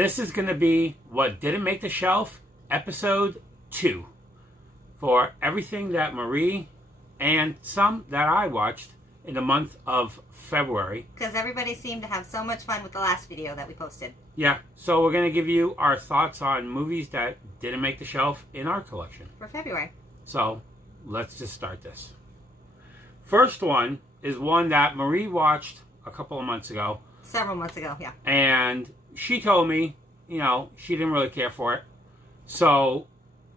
This is going to be What Didn't Make the Shelf, Episode 2. For everything that Marie and some that I watched in the month of February. Because everybody seemed to have so much fun with the last video that we posted. Yeah, so we're going to give you our thoughts on movies that didn't make the shelf in our collection. For February. So, let's just start this. First one is one that Marie watched a couple of months ago. Several months ago, yeah. And she told me, she didn't really care for it. So,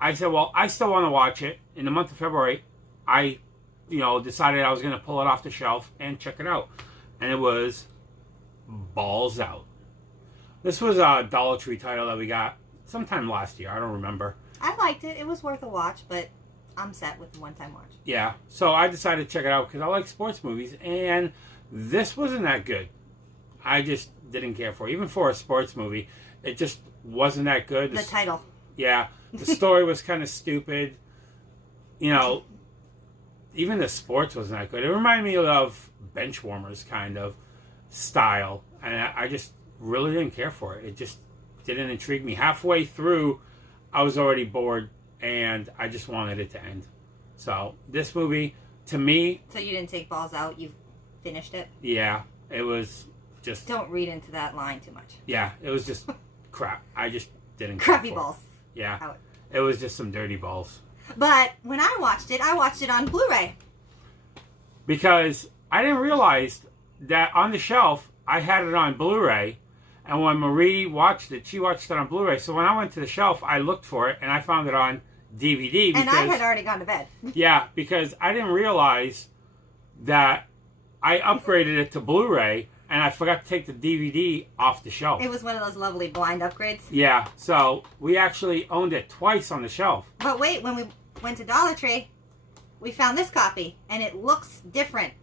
I said, well, I still want to watch it. In the month of February, I, decided I was going to pull it off the shelf and check it out. And it was Balls Out. This was a Dollar Tree title that we got sometime last year. I don't remember. I liked it. It was worth a watch, but I'm set with the one-time watch. Yeah. So I decided to check it out because I like sports movies. And this wasn't that good. I just didn't care for it. Even for a sports movie, it just wasn't that good. The title. Yeah. The story was kind of stupid. Even the sports wasn't that good. It reminded me of Benchwarmers kind of style. And I just really didn't care for it. It just didn't intrigue me. Halfway through, I was already bored. And I just wanted it to end. So, this movie, to me... So you didn't take Balls Out? You finished it? Yeah. It was just... Don't read into that line too much. Yeah. It was just crap. I just didn't care Crappy for balls. It. Yeah. It was just some dirty balls. But when I watched it on Blu-ray. Because I didn't realize that on the shelf, I had it on Blu-ray. And when Marie watched it, she watched it on Blu-ray. So when I went to the shelf, I looked for it, and I found it on DVD. And I had already gone to bed. Yeah, because I didn't realize that I upgraded it to Blu-ray, and I forgot to take the DVD off the shelf. It was one of those lovely blind upgrades. Yeah, so we actually owned it twice on the shelf. But wait, when we went to Dollar Tree, we found this copy, and it looks different.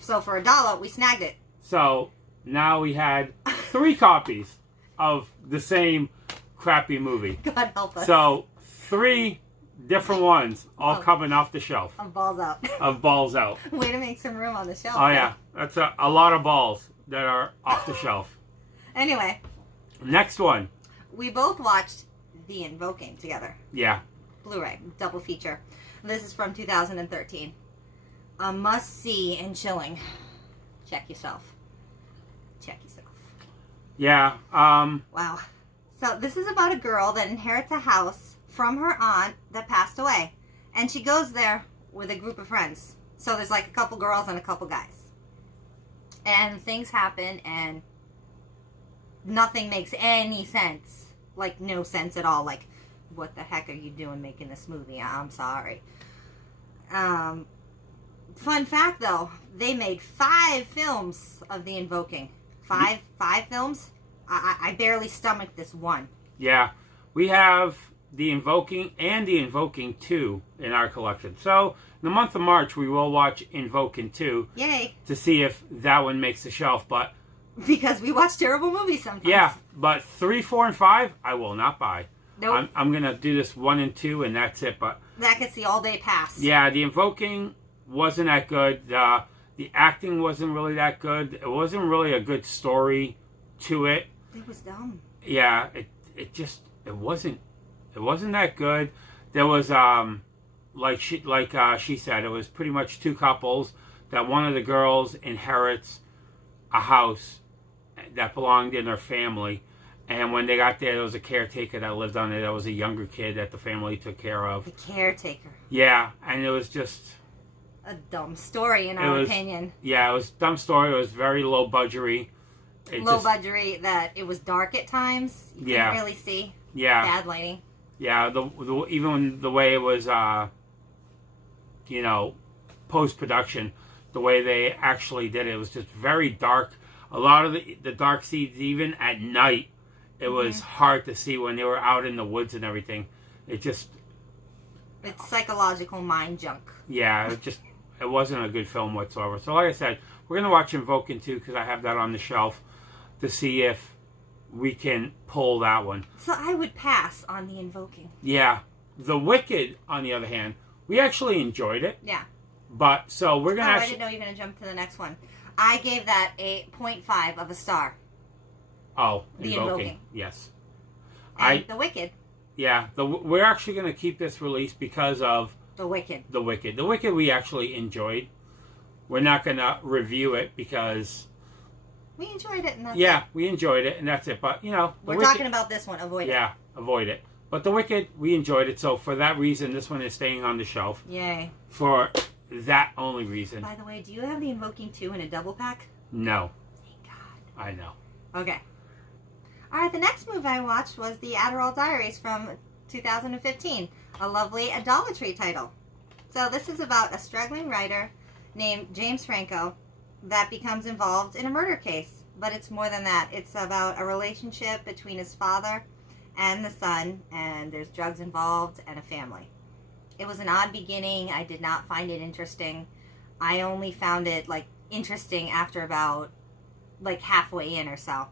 So for $1, we snagged it. So now we had 3 copies of the same crappy movie. God help us. So 3 different ones all coming off the shelf. Of Balls Out. Of Balls Out. Way to make some room on the shelf. Oh, yeah. That's a lot of balls that are off the shelf. Anyway. Next one. We both watched The Invoking together. Yeah. Blu-ray. Double feature. This is from 2013. A must-see and chilling. Check yourself. Check yourself. Yeah. Wow. So this is about a girl that inherits a house from her aunt that passed away. And she goes there with a group of friends. So there's like a couple girls and a couple guys. And things happen and nothing makes any sense. Like no sense at all. Like, what the heck are you doing making this movie? I'm sorry. Fun fact though, they made 5 films of The Invoking. Five films? I barely stomached this one. Yeah. We have The Invoking and The Invoking 2 in our collection. So, in the month of March, we will watch Invoking 2. Yay. To see if that one makes the shelf, but... Because we watch terrible movies sometimes. Yeah, but 3, 4, and 5, I will not buy. Nope. I'm going to do this 1 and 2, and that's it, but... That gets the all-day pass. Yeah, The Invoking wasn't that good. The acting wasn't really that good. It wasn't really a good story to it. It was dumb. Yeah, it wasn't that good. There was like she said, it was pretty much 2 couples that one of the girls inherits a house that belonged in their family, and when they got there was a caretaker that lived on it. That was a younger kid that the family took care of. The caretaker. Yeah, and it was just a dumb story in our opinion. Yeah, it was a dumb story. It was very low budgery. Low budgery, that it was dark at times. You couldn't really see. Yeah. Bad lighting. Yeah, even the way it was, post-production, the way they actually did it was just very dark. A lot of the dark scenes, even at night, it was hard to see when they were out in the woods and everything. It's psychological mind junk. Yeah, it wasn't a good film whatsoever. So like I said, we're going to watch Invoking 2 because I have that on the shelf to see if we can pull that one. So I would pass on The Invoking. Yeah. The Wicked, on the other hand, we actually enjoyed it. Yeah. But, so we're going to I didn't know you were going to jump to the next one. I gave that a 0.5 of a star. Oh, The Invoking. Yes. And The Wicked. Yeah, we're actually going to keep this released because of The Wicked. The Wicked. The Wicked we actually enjoyed. We're not going to review it because... We enjoyed it, and that's Yeah, it. we enjoyed it, and that's it. But, you know... We're talking about this one. Avoid it. Yeah, avoid it. But The Wicked, we enjoyed it. So, for that reason, this one is staying on the shelf. Yay. For that only reason. By the way, do you have the Invoking 2 in a double pack? No. Thank God. I know. Okay. All right, the next movie I watched was the Adderall Diaries from 2015, a lovely idolatry title. So this is about a struggling writer named James Franco that becomes involved in a murder case. But it's more than that. It's about a relationship between his father and the son, and there's drugs involved and a family. It was an odd beginning. I did not find it interesting. I only found it interesting after about halfway in or so.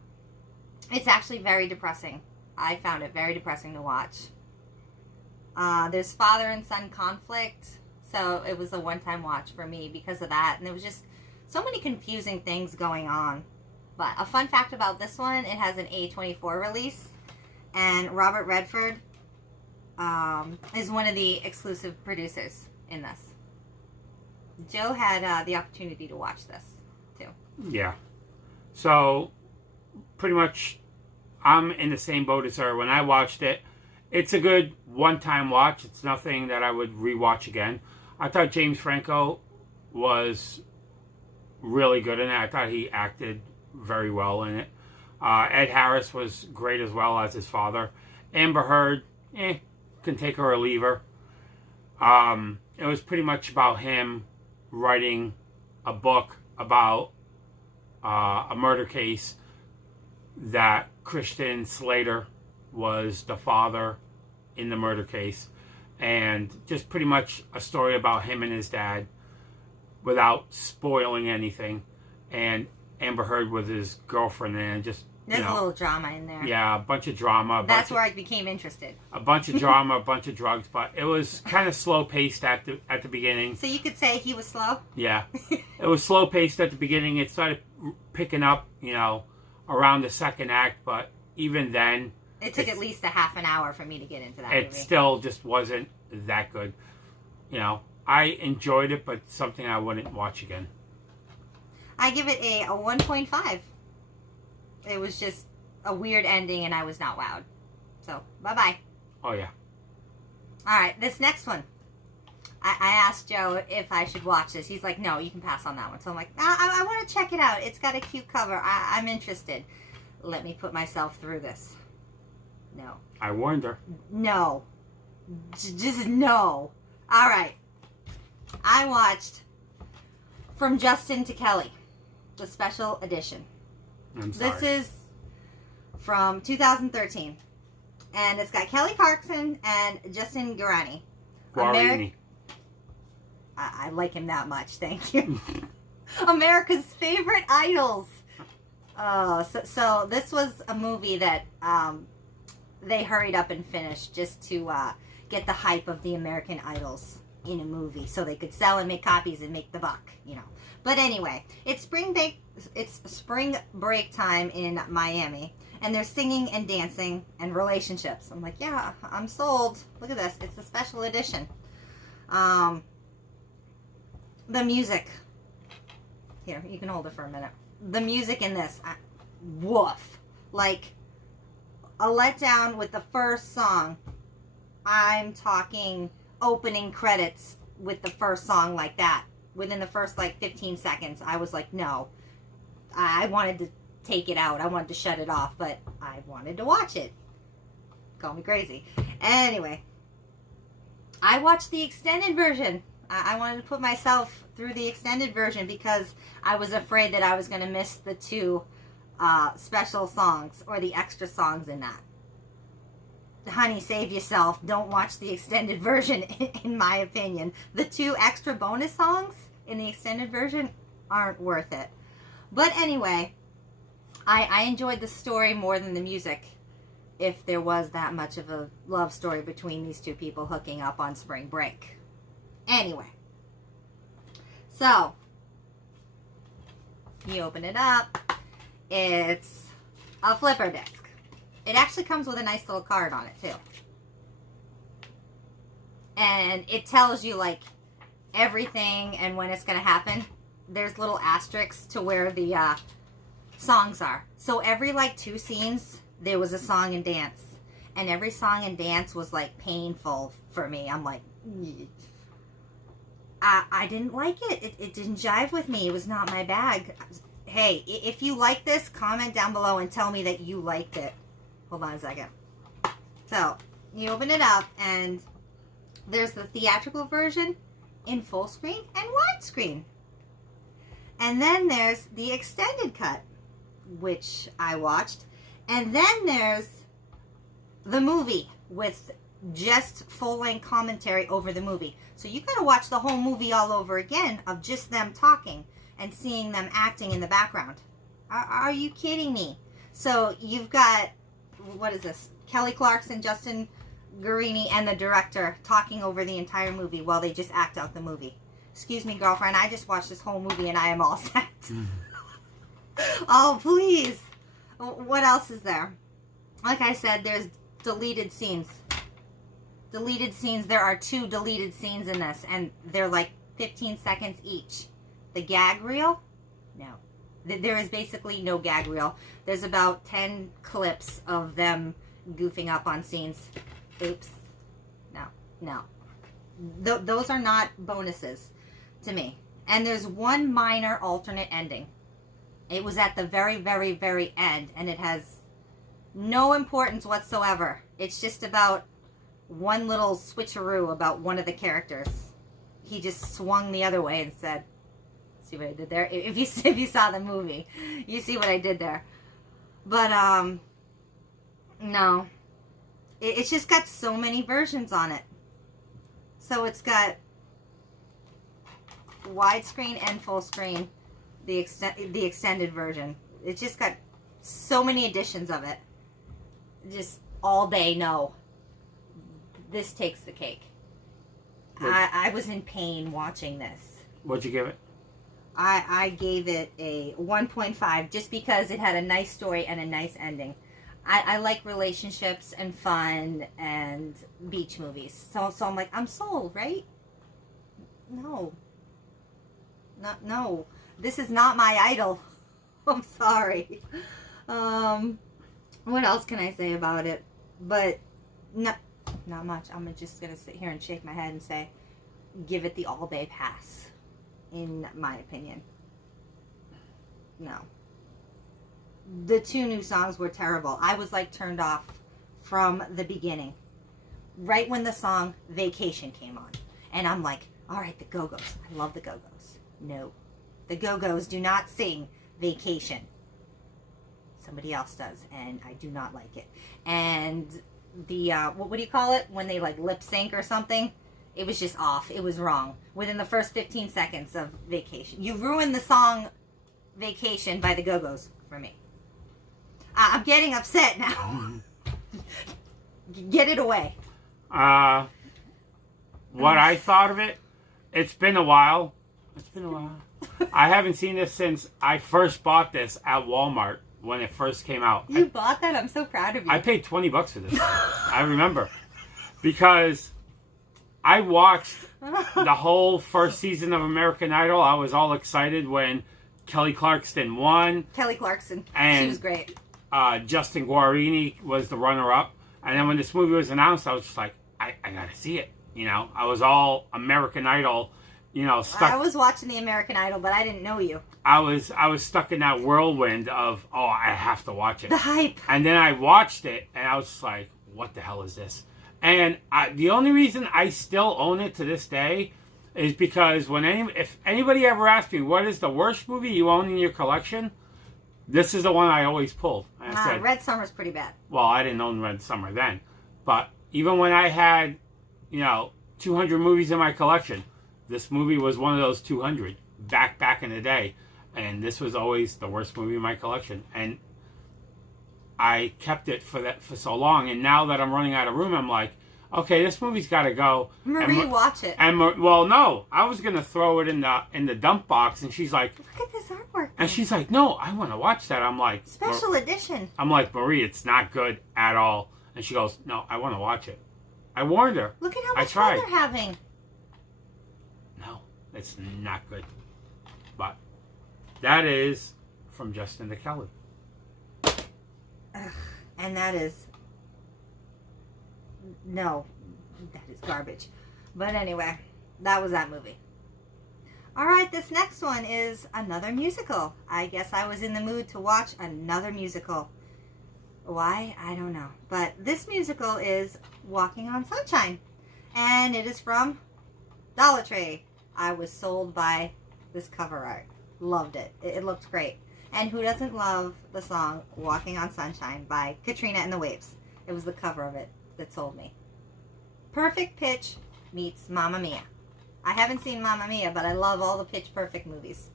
It's actually very depressing. I found it very depressing to watch. There's father and son conflict, so it was a one-time watch for me because of that. And there was just so many confusing things going on. But a fun fact about this one, it has an A24 release, and Robert Redford is one of the exclusive producers in this. Joe had the opportunity to watch this, too. Yeah. So, pretty much, I'm in the same boat as her. When I watched it, it's a good one-time watch. It's nothing that I would rewatch again. I thought James Franco was really good in it. I thought he acted very well in it. Ed Harris was great as well as his father. Amber Heard, can take her or leave her. It was pretty much about him writing a book about a murder case that Christian Slater was the father in the murder case, and just pretty much a story about him and his dad without spoiling anything, and Amber Heard was his girlfriend, and just there's a little drama in there. Yeah, a bunch of drama. That's where I became interested. A bunch of drama, a bunch of drugs, but it was kind of slow paced at the beginning. So you could say he was slow? Yeah. It was slow paced at the beginning. It started picking up, around the second act, but even then... It took at least a half an hour for me to get into that movie. It still just wasn't that good. I enjoyed it, but something I wouldn't watch again. I give it a 1.5. It was just a weird ending, and I was not wowed. So, bye-bye. Oh, yeah. All right, this next one. I asked Joe if I should watch this. He's like, no, you can pass on that one. So I'm like, I want to check it out. It's got a cute cover. I'm interested. Let me put myself through this. No. I warned her. No. Just no. All right. I watched From Justin to Kelly, the special edition. I'm sorry. This is from 2013. And it's got Kelly Clarkson and Justin Guarini. I like him that much, thank you. America's favorite idols. So this was a movie that they hurried up and finished just to get the hype of the American Idols in a movie so they could sell and make copies and make the buck, But anyway, it's spring break time in Miami, and they're singing and dancing and relationships. I'm like, yeah, I'm sold. Look at this. It's the special edition. The music. Here, you can hold it for a minute. The music in this, woof. Like, a letdown with the first song. I'm talking opening credits with the first song like that. Within the first, 15 seconds, I was like, no. I wanted to take it out. I wanted to shut it off, but I wanted to watch it. Call me crazy. Anyway, I watched the extended version. I wanted to put myself through the extended version because I was afraid that I was going to miss the two special songs or the extra songs in that. Honey, save yourself. Don't watch the extended version, in my opinion. The two extra bonus songs in the extended version aren't worth it. But anyway, I enjoyed the story more than the music, if there was that much of a love story between these two people hooking up on spring break. Anyway, so you open it up. It's a flipper disc. It actually comes with a nice little card on it, too. And it tells you, like, everything and when it's going to happen. There's little asterisks to where the songs are. So every, like, 2 scenes, there was a song and dance. And every song and dance was, like, painful for me. I'm like, I didn't like it. It didn't jive with me. It was not my bag. Hey, if you like this, comment down below and tell me that you liked it. Hold on a second. So, you open it up, and there's the theatrical version in full screen and widescreen. And then there's the extended cut, which I watched. And then there's the movie with just full-length commentary over the movie. So you gotta watch the whole movie all over again of just them talking and seeing them acting in the background. Are you kidding me? So you've got, what is this? Kelly Clarkson, Justin Guarini, and the director talking over the entire movie while they just act out the movie. Excuse me, girlfriend, I just watched this whole movie and I am all set. Oh, please. What else is there? Like I said, there's deleted scenes. Deleted scenes. There are 2 deleted scenes in this, and they're like 15 seconds each. The gag reel? No. There is basically no gag reel. There's about 10 clips of them goofing up on scenes. Oops. No. Those are not bonuses to me. And there's one minor alternate ending. It was at the very, very, very end, and it has no importance whatsoever. It's just about one little switcheroo about one of the characters. He just swung the other way and said, see what I did there? If you saw the movie, you see what I did there. But, no. It's just got so many versions on it. So it's got widescreen and full screen, the extended version. It's just got so many editions of it. Just all day, no. This takes the cake. I was in pain watching this. What'd you give it? I gave it a 1.5 just because it had a nice story and a nice ending. I like relationships and fun and beach movies. So I'm like, I'm sold, right? No. No. This is not my idol. I'm sorry. What else can I say about it? But not much. I'm just going to sit here and shake my head and say, give it the all-day pass, in my opinion. No. The 2 new songs were terrible. I was like turned off from the beginning. Right when the song Vacation came on. And I'm like, all right, the Go-Go's. I love the Go-Go's. No. The Go-Go's do not sing Vacation. Somebody else does, and I do not like it. And the, what do you call it? When they like lip sync or something? It was just off. It was wrong. Within the first 15 seconds of Vacation. You ruined the song Vacation by the Go-Go's for me. I'm getting upset now. Get it away. What I thought of it, it's been a while. I haven't seen this since I first bought this at Walmart when it first came out. You bought that? I'm so proud of you. I paid $20 for this. I remember. Because I watched the whole first season of American Idol. I was all excited when Kelly Clarkson won. Kelly Clarkson. And she was great. Justin Guarini was the runner-up. And then when this movie was announced, I was just like, I gotta see it. You know, I was all American Idol, you know, stuck. I was watching the American Idol, but I didn't know you. I was stuck in that whirlwind of, oh, I have to watch it. The hype. And then I watched it, and I was just like, what the hell is this? And the only reason I still own it to this day is because if anybody ever asked me, what is the worst movie you own in your collection? This is the one I always pulled. And I said, Red Summer's pretty bad. Well, I didn't own Red Summer then. But even when I had, 200 movies in my collection, this movie was one of those 200 back in the day. And this was always the worst movie in my collection. And I kept it for so long. And now that I'm running out of room, I'm like, okay, this movie's got to go. Marie, watch it. And well, no, I was gonna throw it in the dump box, and she's like, look at this artwork. And she's like, no, I want to watch that. I'm like, special edition. I'm like, Marie, it's not good at all. And she goes, no, I want to watch it. I warned her. Look at how much fun they're having. No, it's not good. But that is from Justin to Kelly. Ugh, and that is, no, that is garbage. But anyway, that was that movie. All right, this next one is another musical. I guess I was in the mood to watch another musical. Why? I don't know. But this musical is Walking on Sunshine. And it is from Dollar Tree. I was sold by this cover art. Loved it. It looked great. And who doesn't love the song Walking on Sunshine by Katrina and the Waves? It was the cover of it that sold me. Perfect Pitch meets Mamma Mia. I haven't seen Mamma Mia, but I love all the Pitch Perfect movies.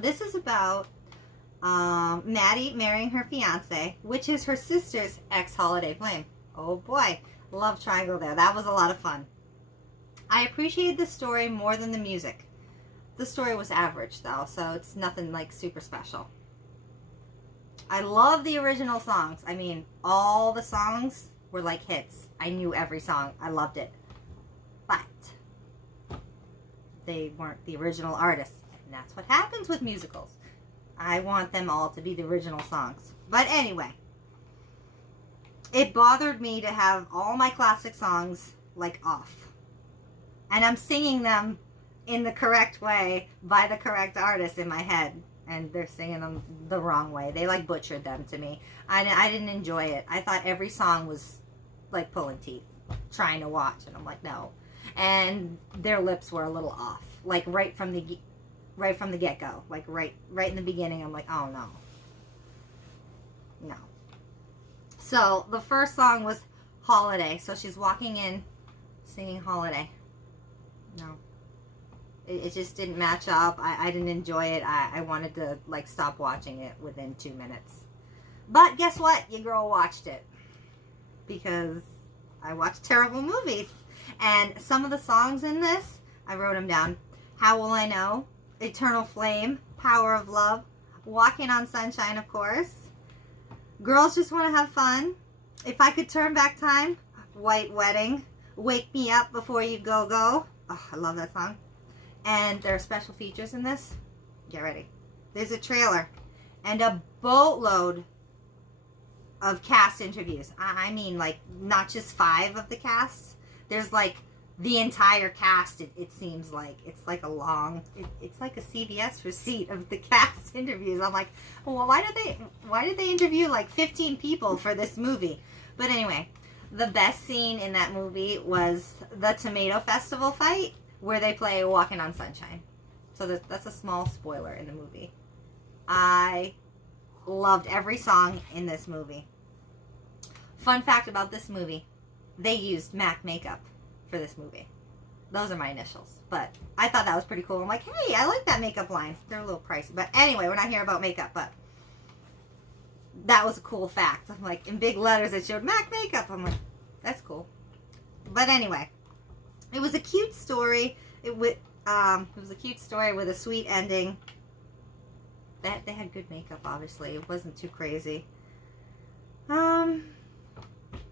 This is about Maddie marrying her fiance, which is her sister's ex-holiday flame. Oh boy, love triangle there. That was a lot of fun. I appreciated the story more than the music. The story was average though, so it's nothing like super special. I love the original songs. I mean, all the songs were like hits. I knew every song. I loved it. But they weren't the original artists. And that's what happens with musicals. I want them all to be the original songs. But anyway, it bothered me to have all my classic songs like off. And I'm singing them in the correct way by the correct artist in my head. And they're singing them the wrong way. They like butchered them to me. I didn't enjoy it. I thought every song was like pulling teeth, trying to watch. And I'm like, no. And their lips were a little off. Like right from the get-go. Like right in the beginning, I'm like, oh no. No. So the first song was Holiday. So she's walking in singing Holiday. No. It just didn't match up. I didn't enjoy it. I wanted to like stop watching it within 2 minutes. But guess what? Your girl watched it. Because I watch terrible movies. And some of the songs in this, I wrote them down. How Will I Know? Eternal Flame, Power of Love, Walking on Sunshine, of course. Girls Just Want to Have Fun, If I Could Turn Back Time, White Wedding, Wake Me Up Before You Go Go. Oh, I love that song. And there are special features in this. Get ready. There's a trailer and a boatload of cast interviews. I mean, like, not just 5 of the casts. There's like the entire cast, it seems like. It's like a long, it's like a CBS receipt of the cast interviews. I'm like, well, why did they interview like 15 people for this movie? But anyway, the best scene in that movie was the Tomato Festival fight where they play Walking on Sunshine. So that's a small spoiler in the movie. I loved every song in this movie. Fun fact about this movie, they used MAC makeup for this movie. Those are my initials. But I thought that was pretty cool. I'm like, hey, I like that makeup line. They're a little pricey. But anyway, we're not here about makeup, but that was a cool fact. I'm like, in big letters it showed MAC makeup. I'm like, that's cool. But anyway, it was a cute story. It was a cute story with a sweet ending. They had good makeup, obviously. It wasn't too crazy.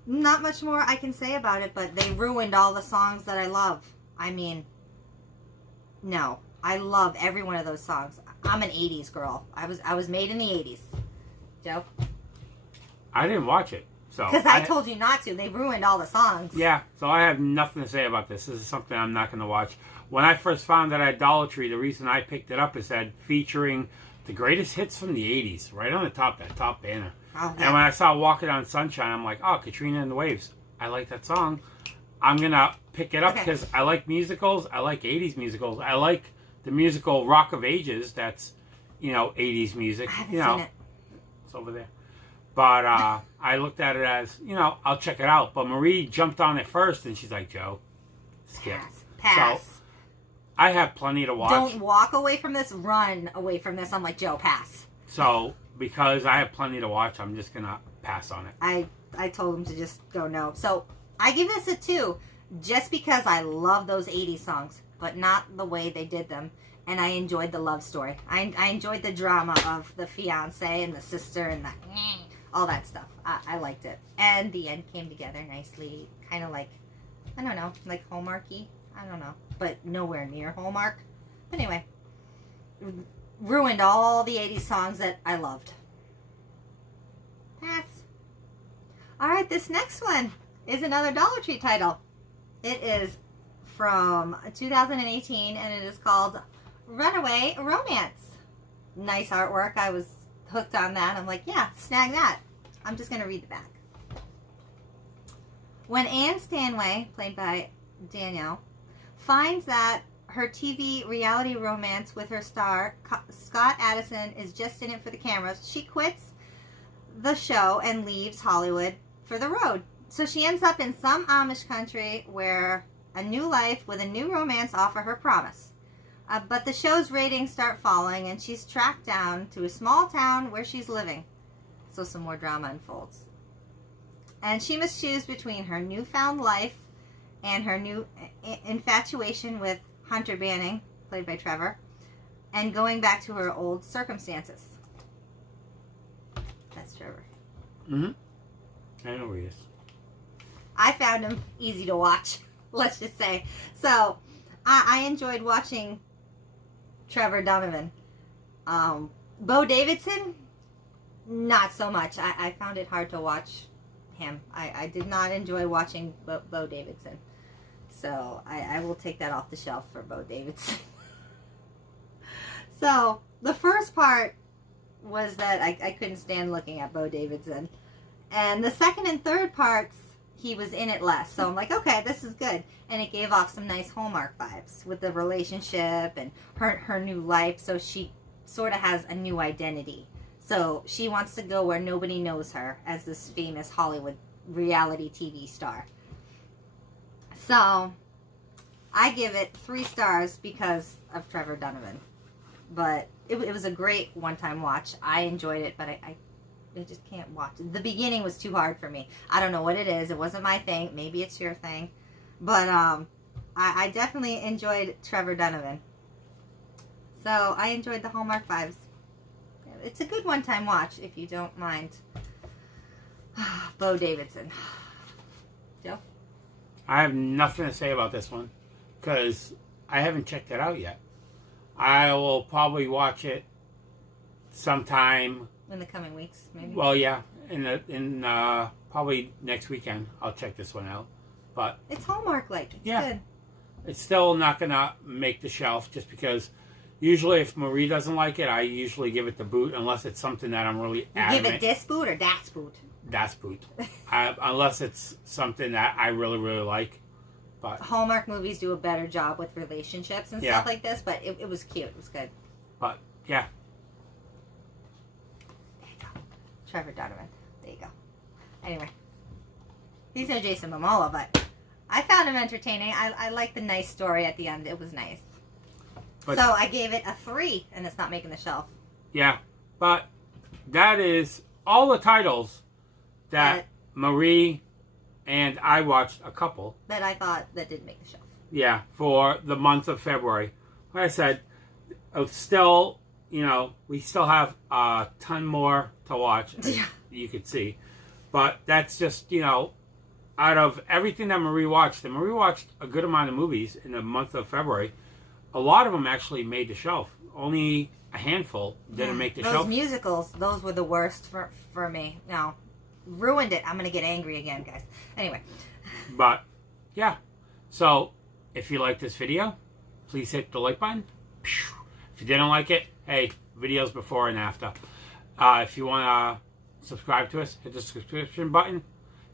Not much more I can say about it, but they ruined all the songs that I love. I mean, no. I love every one of those songs. I'm an 80s girl. I was made in the 80s. Joe? I didn't watch it. Because I told you not to. They ruined all the songs. Yeah, so I have nothing to say about this. This is something I'm not going to watch. When I first found it at Dollar Tree, the reason I picked it up is that featuring the greatest hits from the 80s, right on the top, that top banner. Oh, yeah. And when I saw Walking on Sunshine, I'm like, oh, Katrina and the Waves. I like that song. I'm going to pick it up because I like musicals. I like 80s musicals. I like the musical Rock of Ages. That's, 80s music. I haven't seen it. It's over there. But I looked at it as, I'll check it out. But Marie jumped on it first, and she's like, Joe, skip. Pass. So I have plenty to watch. Don't walk away from this. Run away from this. I'm like, Joe, pass. So because I have plenty to watch, I'm just going to pass on it. I I told him to just go no. So I give this a 2 just because I love those 80s songs, but not the way they did them. And I enjoyed the love story. I enjoyed the drama of the fiance and the sister and all that stuff. I liked it. And the end came together nicely. Kind of like, I don't know, like Hallmarky. I don't know. But nowhere near Hallmark. But anyway, ruined all the 80s songs that I loved. Alright, this next one is another Dollar Tree title. It is from 2018 and it is called Runaway Romance. Nice artwork. I was hooked on that. I'm like, yeah, snag that. I'm just going to read the back. When Anne Stanway, played by Danielle, finds that her TV reality romance with her star, Scott Addison, is just in it for the cameras, she quits the show and leaves Hollywood for the road. So she ends up in some Amish country where a new life with a new romance offer her promise. But the show's ratings start falling and she's tracked down to a small town where she's living. So some more drama unfolds. And she must choose between her newfound life and her new infatuation with Hunter Banning, played by Trevor, and going back to her old circumstances. That's Trevor. I know who he is. I found him easy to watch, let's just say. So, I enjoyed watching Trevor Donovan. Bo Davidson, not so much. I found it hard to watch him. I did not enjoy watching Bo Davidson. So, I will take that off the shelf for Bo Davidson. So, the first part was that I couldn't stand looking at Bo Davidson. And the second and third parts, he was in it less. So I'm like, okay, this is good. And it gave off some nice Hallmark vibes with the relationship and her new life. So she sort of has a new identity. So she wants to go where nobody knows her as this famous Hollywood reality TV star. So I give it 3 stars because of Trevor Donovan. But it was a great one-time watch. I enjoyed it, but I just can't watch it. The beginning was too hard for me. I don't know what it is. It wasn't my thing. Maybe it's your thing. But I definitely enjoyed Trevor Donovan. So I enjoyed the Hallmark vibes. It's a good one-time watch if you don't mind. Bo Davidson. Joe? I have nothing to say about this one because I haven't checked it out yet. I will probably watch it sometime in the coming weeks, maybe. Well, yeah, in probably next weekend I'll check this one out. But it's Hallmark-like. It's good. It's still not gonna make the shelf just because usually if Marie doesn't like it, I usually give it the boot unless it's something that I'm really adamant. You give it this boot or das boot? Das boot. Unless it's something that I really, really like. But Hallmark movies do a better job with relationships and stuff like this, but it was cute. It was good. But, yeah. There you go. Trevor Donovan. There you go. Anyway. He's no Jason Momoa, but I found him entertaining. I like the nice story at the end. It was nice. But, so I gave it a 3, and it's not making the shelf. Yeah. But that is all the titles that Marie and I watched a couple. That I thought that didn't make the shelf. Yeah, for the month of February. Like I said, still, we still have a ton more to watch, as you could see. But that's just, out of everything that Marie watched, and Marie watched a good amount of movies in the month of February, a lot of them actually made the shelf. Only a handful didn't make the shelf. Those musicals, those were the worst for me. No. Ruined it. I'm going to get angry again, guys. Anyway. But, yeah. So, if you like this video, please hit the like button. If you didn't like it, hey, videos before and after. If you want to subscribe to us, hit the subscription button,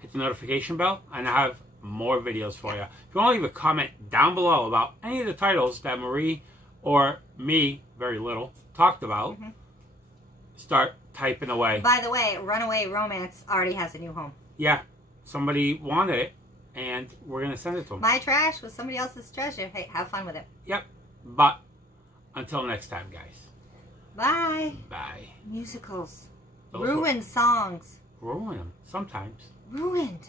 hit the notification bell, and I have more videos for you. If you want to leave a comment down below about any of the titles that Marie or me, very little, talked about, start typing away. By the way, Runaway Romance already has a new home. Yeah. Somebody wanted it, and we're going to send it to them. My trash was somebody else's treasure. Hey, have fun with it. Yep. But, until next time, guys. Bye. Bye. Musicals. Ruin songs. Ruin them. Sometimes. ruined.